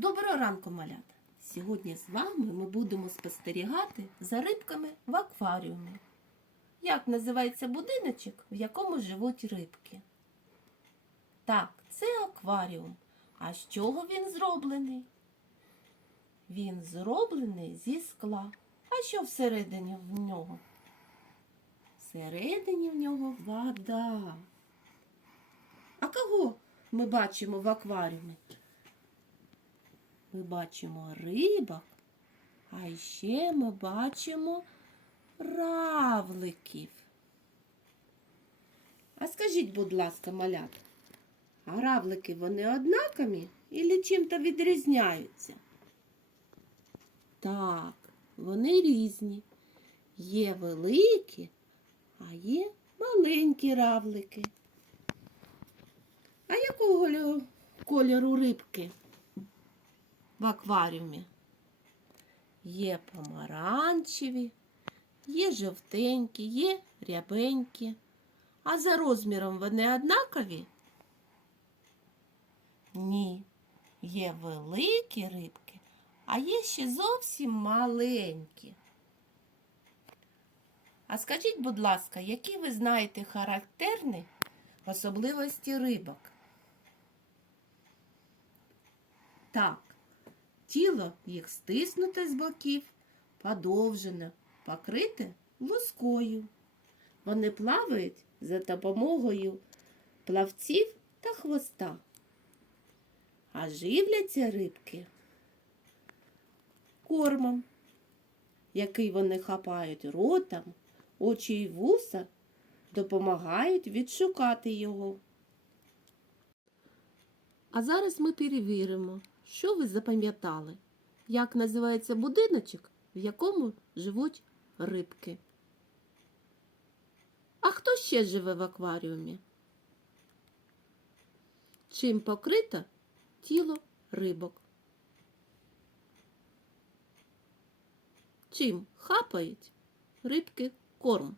Доброго ранку, малята! Сьогодні з вами ми будемо спостерігати за рибками в акваріумі. Як називається будиночок, в якому живуть рибки? Так, це акваріум. А з чого він зроблений? Він зроблений зі скла. А що всередині в нього? Всередині в нього вода. А кого ми бачимо в акваріумі? Ми бачимо рибок, а ще ми бачимо равликів. А скажіть, будь ласка, малята, а равлики вони однакові і чим-то відрізняються? Так, вони різні. Є великі, а є маленькі равлики. А якого кольору рибки? В акваріумі. Є помаранчеві, є жовтенькі, є рябенькі. А за розміром вони однакові? Ні. Є великі рибки, а є ще зовсім маленькі. А скажіть, будь ласка, які ви знаєте характерні особливості рибок? Так, тіло їх стиснуте з боків, подовжене, покрите лускою. Вони плавають за допомогою плавців та хвоста. А живляться рибки кормом, який вони хапають ротом, очі й вуса допомагають відшукати його. А зараз ми перевіримо, що ви запам'ятали, як називається будиночок, в якому живуть рибки. А хто ще живе в акваріумі? Чим покрито тіло рибок? Чим хапають рибки корм?